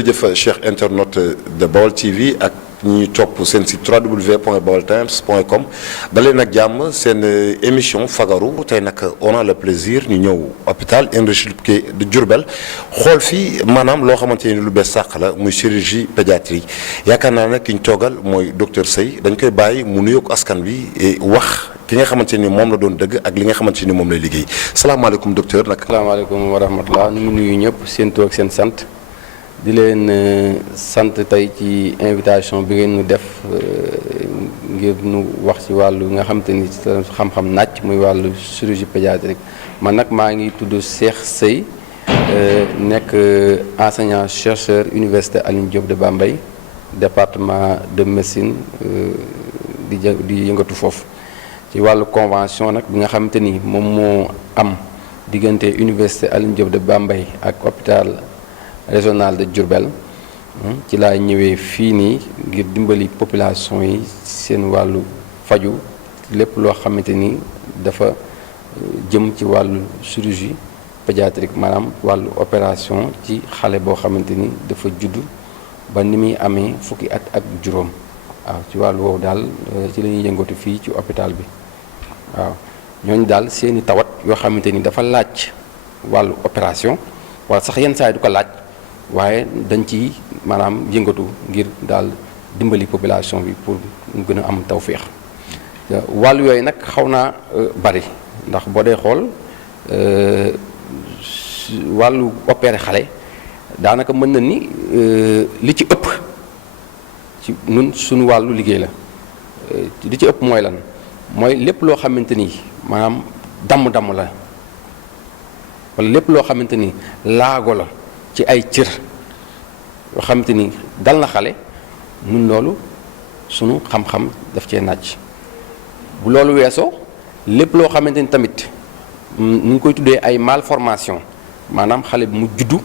jërëjëf Cheikh internet de Baol TV ak ñi topp seen site www.baoltimes.com dalee nag jàmm seen émission fagaru tey nag on a le plaisir ñu ñëw hôpital Heinrich Lübke de Diourbel xool fii maanaam loo xamante ni lu bees sàq la muy chirurgie pédiatrie yaakaar naa ne ki ñu toogal mooy docteur Seye dañ koy bàyyi mu nuyoog askan bi wax ki nga xamante ni moom la doon dëgg ak li nga xamante ni moom lay liggéey salaamaaleykum docteur nag. salaamaaleykum wa rahmatulah ñu ngi nuyu ñëpp seen tur ak seen sant. di leen sant tey ci invitation bi ngeen ñu def ngir nu wax ci wàllu nga xamante ni xam-xam nàcc muy wàllu chirurgie pédiatrique man nag maa ngi tudd Cheikh Seye nekk enseignant chercheur université Alioune Diop de Bambey département de médecine di yëngatu foofu ci wàllu convention nag bi nga xamante ni moom moo am diggante université Alioune Diop de Bambey ak hôpital régional de Diourbel ci laa ñëwee fii nii ngir dimbali population yi seen wàllu faju lépp loo xamante ni dafa jëm ci wàllu chirurgie pédiatrique maanaam wàllu opération ci xale boo xamante ni dafa judd ba ni muy amee fukki at ak juróom waaw ci wàllu woowu daal ci la ñuy yëngatu fii ci hôpital bi waaw ñooñu daal seeni tawat yoo xamante ni dafa laaj wàllu opération wala sax yenn saa yi du ko laaj waaye dañ ci maanaam yëngatu ngir daal dimbali population bi pour mu gën a am tawféex wàllu yooyu nag xaw naa bari ndax boo dee xool wàllu opéré xale daanaka mën na ni li ci ëpp ci nun suñu wàllu liggéey la li ci ëpp mooy lan mooy lépp loo xamante ni maanaam damm-damm la wala lépp loo xamante ni laago la ci ay cër yoo xamante ni dal na xale nun loolu sunu xam-xam daf cee nàcc bu loolu weesoo lépp loo xamante ni tamit nu ngi koy tuddee ay malformation maanaam xale bi mu juddu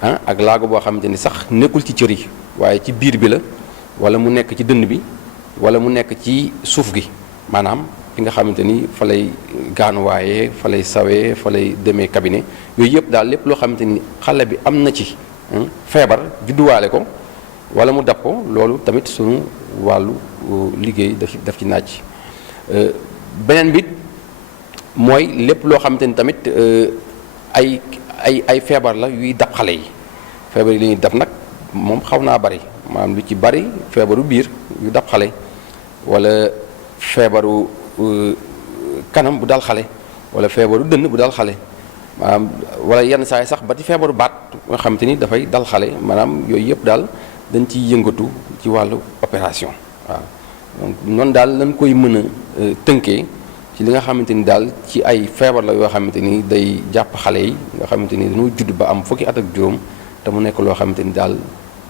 ak laago boo xamante ni sax nekkul ci cër yi waaye ci biir bi la wala mu nekk ci dënn bi wala mu nekk ci suuf gi maanaam fi nga xamante ni fa lay gaanuwaayee fa lay sawee fa lay demee cabinet yooyu yëpp daal lépp loo xamante ni xale bi am na ci feebar judduwaale ko wala mu dab ko loolu tamit sunu wàllu liggéey daf ci naaj beneen bi mooy lépp loo xamante ni tamit ay feebar la yuy dab xale yi feebar yi li ñuy dab nag moom xaw naa bari maanaam lu ci bari feebaru biir yu dab xale wala feebaru kanam bu dal xale wala feebaru dënn bu dal xale maanaam wala yenn saa yi sax ba ci feebaru baat nga xamante ni dafay dal xale maanaam yooyu yëpp daal dañ ciy yëngatu ci wàllu opération waaw donc noonu daal lañ koy mën a tënkee ci li nga xamante ni daal ci ay feebar la yoo xamante ni day jàpp xale yi nga xamante ni dañoo judd ba am fukki at ak juróom te mu nekk loo xamante ni daal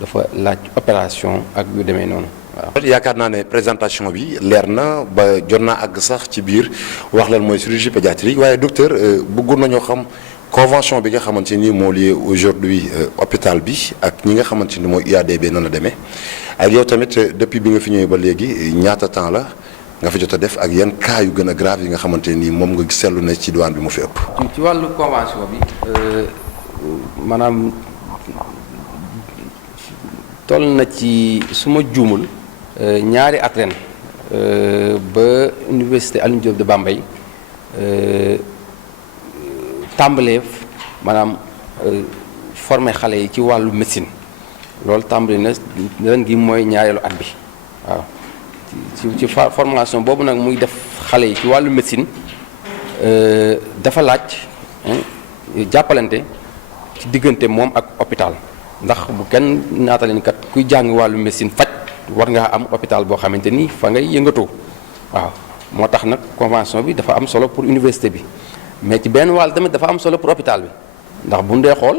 dafa laaj opération ak yu demee noonu. waaw yaakaar naa ne présentation bi leer na ba jot naa àgg sax ci biir wax lan mooy chirurgie pédiatrique waaye docteur bëggoon nañoo xam convention bi nga xamante ni moo lié aujourd'hui hôpital bi ak ñi nga xamante ni mooy UADB nan la demee ak yow tamit depuis bi nga fi ñëwee ba léegi ñaata temps la nga fi jot a def ak yan cas yu gën a grave yi nga xamante ni moom nga seetlu ne ci diwaan bi mu fi ëpp. ci wàllu convention bi maanaam toll na ci suma juumul. ñaari at ren ba université Alioune Diop de Bambey tàmbalee maanaam formé xale yi ci wàllu médecine loolu tàmbali na ren gi mooy ñaareelu at bi waaw ci formation boobu nag muy def xale yi ci wàllu médecine dafa laaj jàppalante ci diggante moom ak hôpital ndax bu kenn naata leen kat kuy jàng wàllu médecine faj war ngaa am hôpital boo xamante ni fa ngay yëngatoo waaw moo tax nag convention bi dafa am solo pour université bi mais ci benn wàll tamit dafa am solo pour hôpital bi ndax bu ndee xool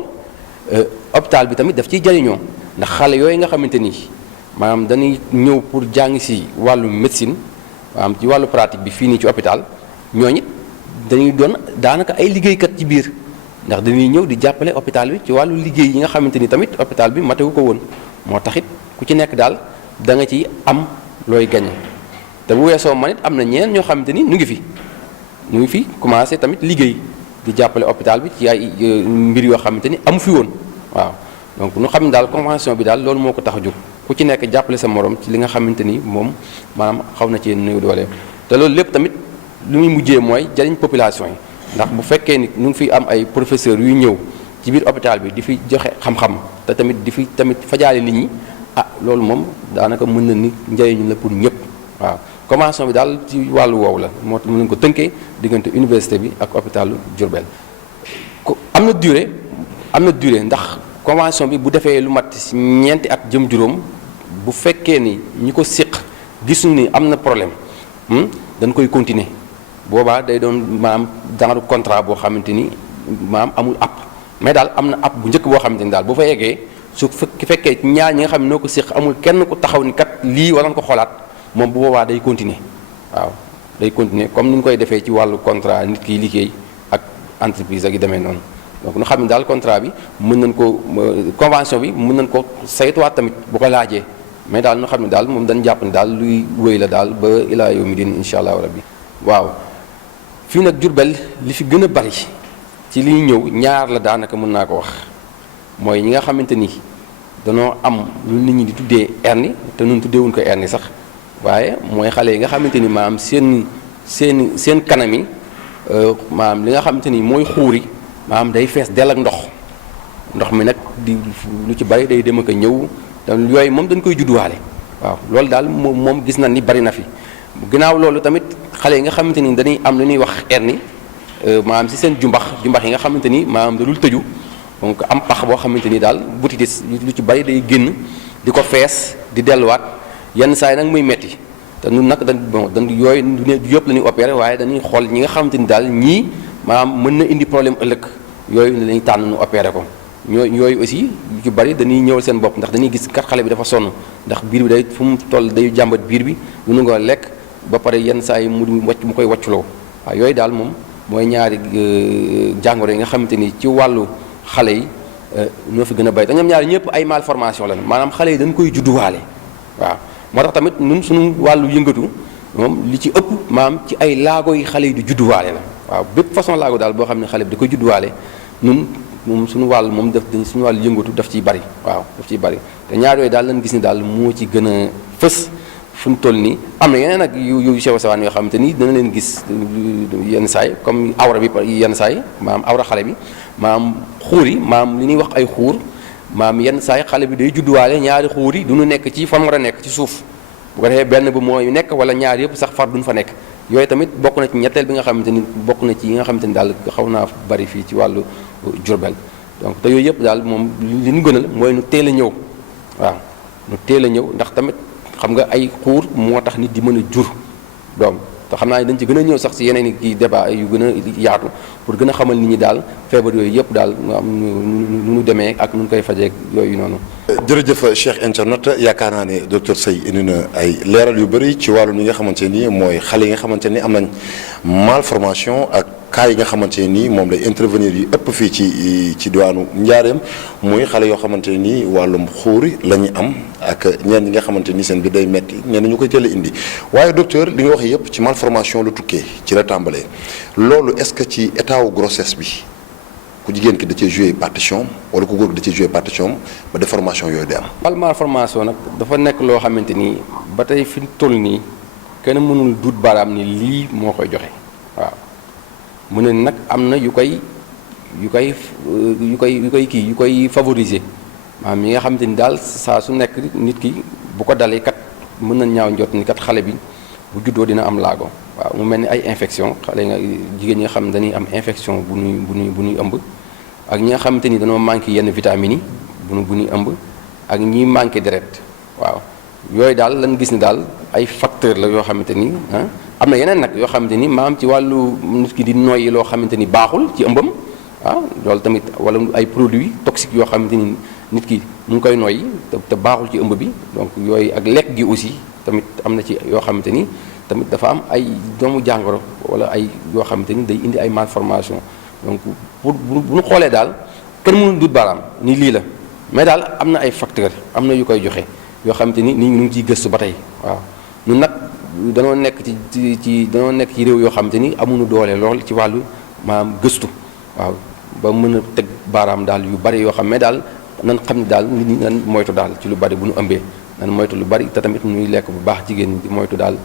hôpital bi tamit daf ciy jariñoo ndax xale yooyu nga xamante ni maanaam dañuy ñëw pour jàng si wàllu médecine maanaam ci wàllu pratique bi fii nii ci hôpital ñooñu dañuy doon daanaka ay liggéeykat ci biir ndax dañuy ñëw di jàppale hôpital bi ci wàllu liggéey yi nga xamante ni tamit hôpital bi matewu ko woon moo taxit ku ci nekk daal da nga ci am looy gañe te bu weesoo man it am na ñeneen ñoo xamante ni ñu ngi fi commencé tamit liggéey di jàppale hôpital bi ci ay mbir yoo xamante ni amu fi woon waaw donc nu xam ne daal convention bi daal loolu moo ko tax a jóg ku ci nekk jàppale sa morom ci li nga xamante ni moom maanaam xaw na ci néew doole te loolu lépp tamit lu muy mujjee mooy jariñ population yi ndax bu fekkee ni ñu ngi fi am ay professeurs yuy ñëw ci biir hôpital bi di fi joxe xam-xam te tamit di fi tamit fajaale nit ñi loolu moom daanaka mën na ni njëriñu la pour ñëpp waaw convention bi daal ci wàllu woowu la moo tax mën nañu ko tënkee diggante université bi ak hôpitalu Diourbel am na durée ndax convention bi bu defee lu mat ñeenti at jëm juróom bu fekkee ni ñi ko séq gisuñu ni am na problème dañ koy continuer boobaa day doon maanaam genre contrat boo xamante ni maanaam amul app mais daal am na app bu njëkk boo xamante ni daal bu fa yeggee su fekkee ñaar ñi nga xam ne noo ko séq amul kenn ku taxaw ni kat lii wala nga ko xoolaat moom bu boobaa day continuer waaw day continuer comme ni ñu koy defee ci wàllu contrat nit kiy liggéey ak entreprise ak yi demee noonu donc nu xam ne daal contrat bi mën nañ ko convention bi mën nañ ko saytuwaat tamit bu ko laajee mais daal nu xam ne daal moom dañ jàpp ne daal luy wéy la daal ba ilaa yawmi din incha allahu rabbi waaw fii nag Diourbel li fi gën a bari ci li ñëw ñaar la daanaka mën naa ko wax mooy ñi nga xamante ni danoo am lu nit ñi di tuddee hernie te ñun tuddeewuñ ko hernie sax waaye mooy xale yi nga xamante ni maanaam seen kanam yi maanaam li nga xamante ni mooy xuuri maanaam day fees dell ak ndox mi nag di lu ci bari day dem ak a ñëw yooyu moom dañ koy judduwaale waaw loolu daal moom gis na ni bari na fi ginnaaw loolu tamit xale yi nga xamante ni dañuy am lu ñuy wax hernie maanaam si seen jumbax yi nga xamante ni maanaam da dul tëju donc am pax boo xamante ni daal butitis lu ci bari day génn di ko fees di delluwaat yenn saa yi nag muy metti te ñun nag dañ yooyu yëpp la ñuy opéré waaye dañuy xool ñi nga xamante ni daal ñii maanaam mën na indi problème ëllëg yooyu lañuy tànn nu opéré ko yooyu aussi lu ci bari dañuy ñëwal seen bopp ndax dañuy gis kat xale bi dafa sonn ndax biir bi day fu mu toll day jàmbat biir bi lu nu nga lekk ba pare yenn saa yi mu koy wàcculoo waaw yooyu daal moom mooy ñaari jàngoro yi nga xamante ni ci wàllu xale yi ñoo fi gën a bay te ñoom ñaari ñëpp ay malformation lañ maanaam xale yi dañ koy judduwaale waaw moo tax tamit ñun suñu wàllu yëngatu moom li ci ëpp maanaam ci ay laago yi xale yi di judduwaale la waaw bépp façon laago daal boo xam ne xale bi da koy judduwaale ñun moom suñu wàll moom suñu wàllu yëngatu daf ciy bari waaw daf ciy bari te ñaar yooyu daal lañ gis ni daal moo ci gën a fës fu ñu toll nii am na yeneen ak yu sew sewaan yoo xamante ni dana leen gis yenn saay comme awra bi yenn saay maanaam awra xale bi maanaam xuur yi maanaam li ñuy wax ay xuur maanaam yenn saay xale bi day judduwaale ñaari xuur yi du ñu nekk ci fan war a nekk ci suuf bu ko defee benn bu mooy nekk wala ñaar yëpp sax far duñ fa nekk yooyu tamit bokk na ci ñetteel bi nga xamante ni bokk na ci yi nga xamante ni daal xaw naa bari fii ci wàllu Diourbel donc te yooyu yëpp daal moom li ñu gënal mooy nu teel a ñëw waaw nu teel a ñëw ndax tamit xam nga ay xuur moo tax nit di mën a jur doom te xam naa ne dañ ci gën a ñëw sax si yeneen i kii débat yu gën a yaatu pour gën a xamal nit ñi daal feebar yooyu yëpp daal nu nu demee ak nu ñu koy fajee yooyu noonu. jërëjëf Cheikh Internet yaakaar naa ne docteur Seye indi na ay leeral yu bëri ci wàllu ñi nga xamante ni mooy xale yi nga xamante ni am nañ malformation ak cas yi nga xamante ni moom lay intervenir yi ëpp fii ci diwaanu Njaareem muy xale yoo xamante ni wàllum xuuri la ñu am ak ñenn ñi nga xamante ni seen bi day metti ñenn ñu koy teel a indi waaye docteur li nga wax yëpp ci malformation la tukkee ci la tàmbalee loolu est-ce que ci état wu grossesse bi ku jigéen ki da cee joué partition wala ku góor ki da cee joué partition ba déformation yooyu di am. wàllu malformation nag dafa nekk loo xamante ni ba tey fi mu toll nii kenn mënul duut baaraam ni lii moo koy joxe waaw mu ne nag am na yu koy favoriser maanaam yi nga xamante ni daal saa su nekk nit ki bu ko dalee kat mën na ñaaw njot ni kat xale bi bu juddoo dina am laago waaw mu mel ni ay infection xale nga jigéen ñi nga xam ne dañuy am infection bu ñuy ëmb ak ñi nga xamante ni dañoo manqué yenn vitamines yi bu ñuy ëmb ak ñi manqué deret waaw yooyu daal lan gis ni daal ay facteur la yoo xamante ni am na yeneen nag yoo xamante ni maam ci wàllu nit ki di noyyi loo xamante ni baaxul ci ëmbam loolu tamit wala ay produits toxiques yoo xamante ni nit ki mu ngi koy noyyi te baaxul ci ëmb bi donc yooyu ak lekk gi aussi tamit am na ci yoo xamante ni tamit dafa am ay doomu jàngoro wala ay yoo xamante ni day indi ay malformation donc bu ñu xoolee daal kenn mënul dut baaraam ni lii la mais daal am na ay facteurs am na yu koy joxe yoo xamante ni nit ñi ñu ngi ciy gëstu ba tey waaw ñun nag danoo nekk danoo nekk ci réew yoo xamante ni amuñu doole lool ci wàllu maanaam gëstu waaw ba mën a teg baaraam daal yu bari yoo xam mais daal nan xam ne daal nit ñi nan moytu daal ci lu bari bu ñu ëmbee nan moytu lu bari te tamit ñuy lekk bu baax jigéen ñi di moytu daal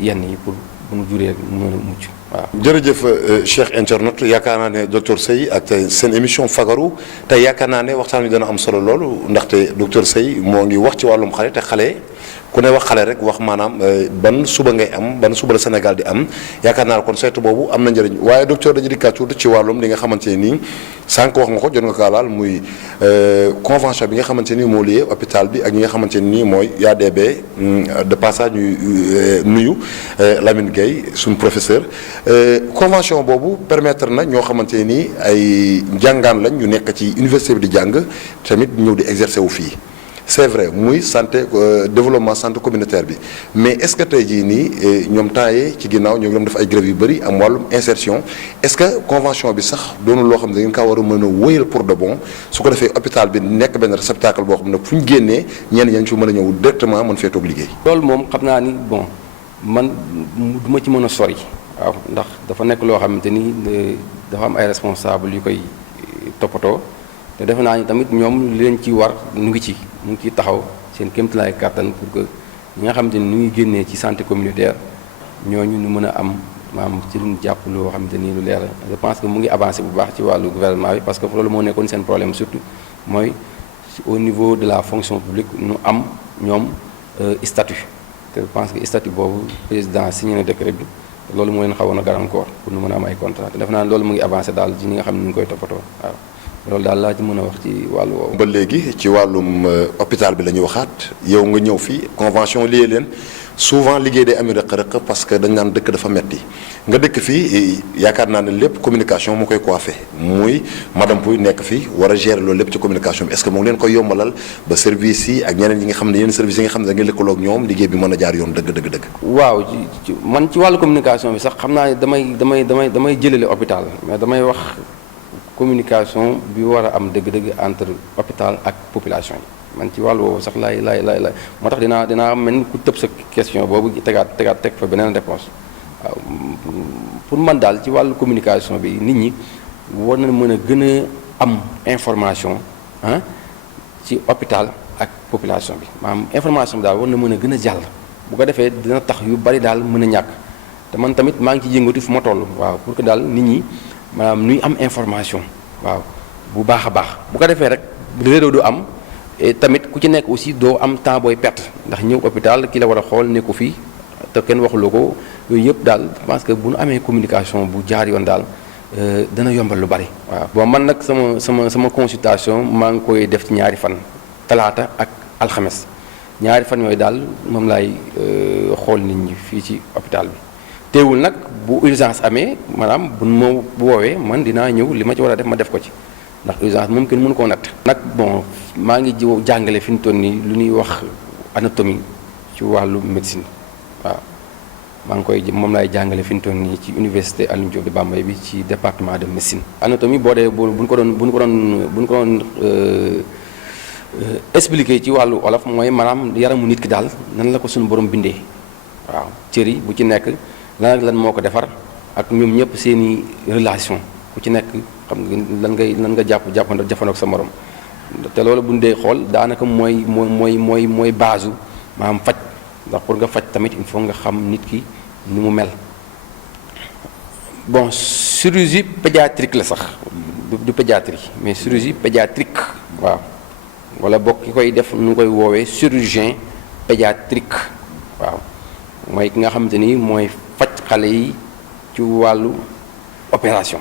yenn yi pour bu ñu juree mën a mucc waaw. jërëjëf Cheikh Internet yaakaar naa ne docteur Seye ak seen émission fagaru tey yaakaar naa ne waxtaan wi dana am solo loolu ndaxte docteur Seye moo ngi wax ci wàllum xale te xale ku ne wax xale rek wax maanaam ban suba ngay am ban suba la Sénégal di am yaakaar naa kon saytu boobu am na njëriñ waaye docteur dañu dikkaat tuuti ci wàllum li nga xamante ne nii sànq wax nga ko jot nga kaa laal muy convention bi nga xamante ni moo lié hôpital bi ak ñi nga xamante ne nii mooy YDB de passage ñuy nuyu Lamine Gueye suñu professeur convention boobu permettre na ñoo xamante ne nii ay njàngaan lañ ñu nekk ci université bi di jàng tamit ñëw di exercer wu fii. c'est vrai muy santé développement santé communautaire bi mais est-ce que tey jii nii ñoom temps yee ci ginnaaw ñoo ngi doon def ay grève yu bëri am wàllum insertion est-ce que convention bi sax doonul loo xam ne da ngeen kaa war a mën a wóyal pour de bon su ko defee hôpital bi nekk benn réceptacle boo xam ne fu ñu génnee ñenn ñi fi mën a ñëw directement mën fee toog liggéey. loolu moom xam naa ni bon man du ma ci mën a sori waaw ndax dafa nekk loo xamante ni dafa am ay responsable yu koy toppatoo te defe naa ni tamit ñoom li leen ci war ñu ngi ciy taxaw seen kéemtalaay kàttan pour que ñi nga xamante ni ñu ngi génnee ci santé communautaire ñooñu ñu mën a am maanaam ci luñ jàpp loo xamante ni lu leer je pense que mu ngi avancé bu baax ci wàllu gouvernement bi parce que loolu moo nekkoon seen problème surtout mooy au niveau de la fonction publique ñu am ñoom statut te je pense que statut boobu président signé na décret bi loolu moo leen xawoon a gàllankoor pour ñu mën a am ay contrat te def naa loolu mu ngi avancé daal ci ñi nga xam ne ñu ngi koy toppatoo waaw loolu daal laa ci mën a wax ci wàllu woowu. ba léegi ci wàllum hôpital bi la ñuy waxaat yow nga ñëw fii convention lié leen souvent liggéey day ami rëq-rëq parce que dañ naan dëkk dafa metti nga dëkk fii yaakaar naa ne lépp communication moo koy coiffé muy madame Pouy nekk fii war a gérer loolu lépp ci communication bi est-ce que moo ngi leen koy yombalal ba service yi ak ñeneen yi nga xam ne yeneen service yi nga xam ne da ngeen lëkkaloo ak ñoom liggéey bi mën a jaar yoon dëgg. waaw man ci wàllu communication bi sax xam naa ne damay jëlale hôpital mais damay wax communication bi war a am dëgg-dëgg entre hôpital ak population yi man ci wàllu woowu sax laay moo tax dinaa mel ni ku tëb sa question boobu teg fa beneen réponse waaw pour man daal ci wàllu communication bi nit ñi war na mën a gën a am information ci hôpital ak population bi maanaam information bi daal war na mën a gën a jàll bu ko defee dina tax yu bari daal mën a ñàkk te man tamit maa ngi ci yëngatu fu ma toll waaw pour que daal nit ñi maanaam nuy am information waaw bu baax a baax bu ko defee rek réew du am tamit ku ci nekk aussi doo am temps booy perte ndax ñëw hôpital ki la war a xool nekku fii te kenn waxuloo ko yooyu yëpp daal je pense que bu nu amee communication bu jaar yoon daal dana yombal lu bari. waaw bon man nag sama consultation maa ngi koy def ci ñaari fan talaata ak alxames ñaari fan yooyu daal moom laay xool nit ñi fii ci hôpital bi. teewul nag bu urgence amee maanaam bu ma woowee man dinaa ñëw li ma ci war a def ma def ko ci ndax urgence moom kenn mënu koo natt. nag bon maa ngi jàngale fi mu toll nii lu ñuy wax anatomie ci wàllu médecine waaw maa ngi koy moom laay jàngale fi mu toll nii ci université Alioune Diop de Bambey bi ci département de médecine. anatomie boo dee bu ñu ko doon expliquer ci wàllu olof mooy maanaam yaramu nit ki daal nan la ko suñu borom bindee waaw cër yi bu ci nekk. lan ak lan moo ko defar ak ñoom ñëpp seeni relation ku ci nekk xam nga lan nga jàppandoo ak sa morom te loolu bu ñu dee xool daanaka mooy base maanaam faj ndax pour nga faj tamit il faut nga xam nit ki ni mu mel. bon chirurgie pédiatrique la sax du pédiatrie mais chirurgie pédiatrique waaw wala bokk ki koy def nu koy woowee chirurgien pédiatrique waaw mooy ki nga xamante ni mooy. faj xale yi ci wàllu opération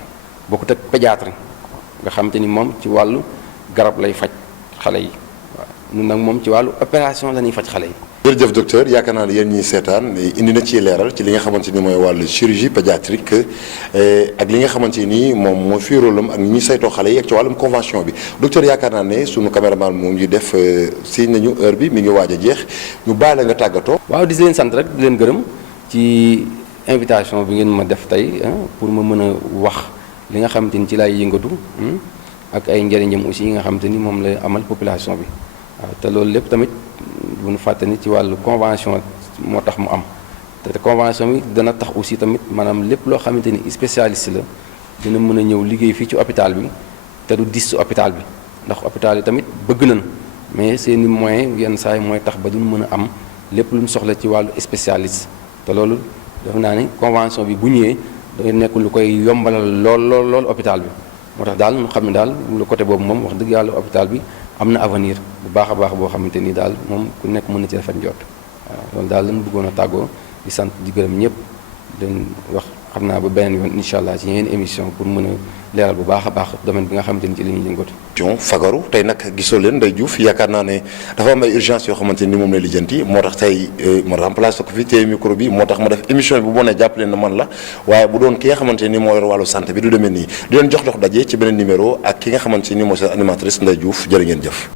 bokkut ak pédiatre nga xam te ni moom ci wàllu garab lay faj xale yi waaw ñun nag moom ci wàllu opération la ñuy faj xale yi. jërëjëf docteur yaakaar naa ne yéen ñiy seetaan indi na ci leeral ci li nga xamante ni mooy wàllu chirurgie pédiatrique ak li nga xamante ni moom moo fi rôle am ak ñi saytoo xale yi ak ci wàllum convention bi docteur yaakaar naa ne sunu caméraman moo ngi def si nañu heure bi mi ngi waaj a jeex ñu bàyyi la nga tàggatoo. waaw di leen sant rek di leen gërëm ci. invitation bi ngeen ma def tey pour ma mën a wax li nga xamante ni ci laay yëngatu ak ay njëriñam aussi yi nga xamante ni moom lay amal population bi waaw te loolu lépp tamit bu ñu fàtte ni ci wàllu convention moo tax mu am te convention bi dana tax aussi tamit maanaam lépp loo xamante ni spécialiste la dina mën a ñëw liggéey fii ci hôpital bi te du dis ci hôpital bi ndax hôpital yi tamit bëgg nañ mais seeni moyens yenn saa yi mooy tax ba duñu mën a am lépp lu ñu soxla ci wàllu spécialiste te loolu defe naa ni convention bi bu ñëwee day nekk lu koy yombalal lool hôpital bi moo tax daal ñu xam ne daal le côté boobu moom wax dëgg yàlla hôpital bi am na avenir bu baax a baax boo xamante ni daal moom ku nekk mën na ci rafet njort waaw loolu daal lañ bëggoon a tàggoo di sant di gërëm ñëpp den wax xam naa ba beneen yoon incha allah ci yeneen émission pour mën a leeral bu baax a baax domaine bi nga xamante ni ci la ñuy yëngatu. fagaru tey nag gisoo leen Ndeye Diouf yaakaar naa ne dafa am ay urgence yoo xamante ni moom lay lijjanti moo tax tey ma remplacé ko fi téye micro bi moo tax ma def émission bi bu moo ne jàpp leen na man la waaye bu doon ki nga xamante ni moo yor wàllu santé bi du demee nii di leen jox dox daje ci beneen numéro ak ki nga xamante ni moo seen animatrice Ndeye Diouf jërë ngeen jëf.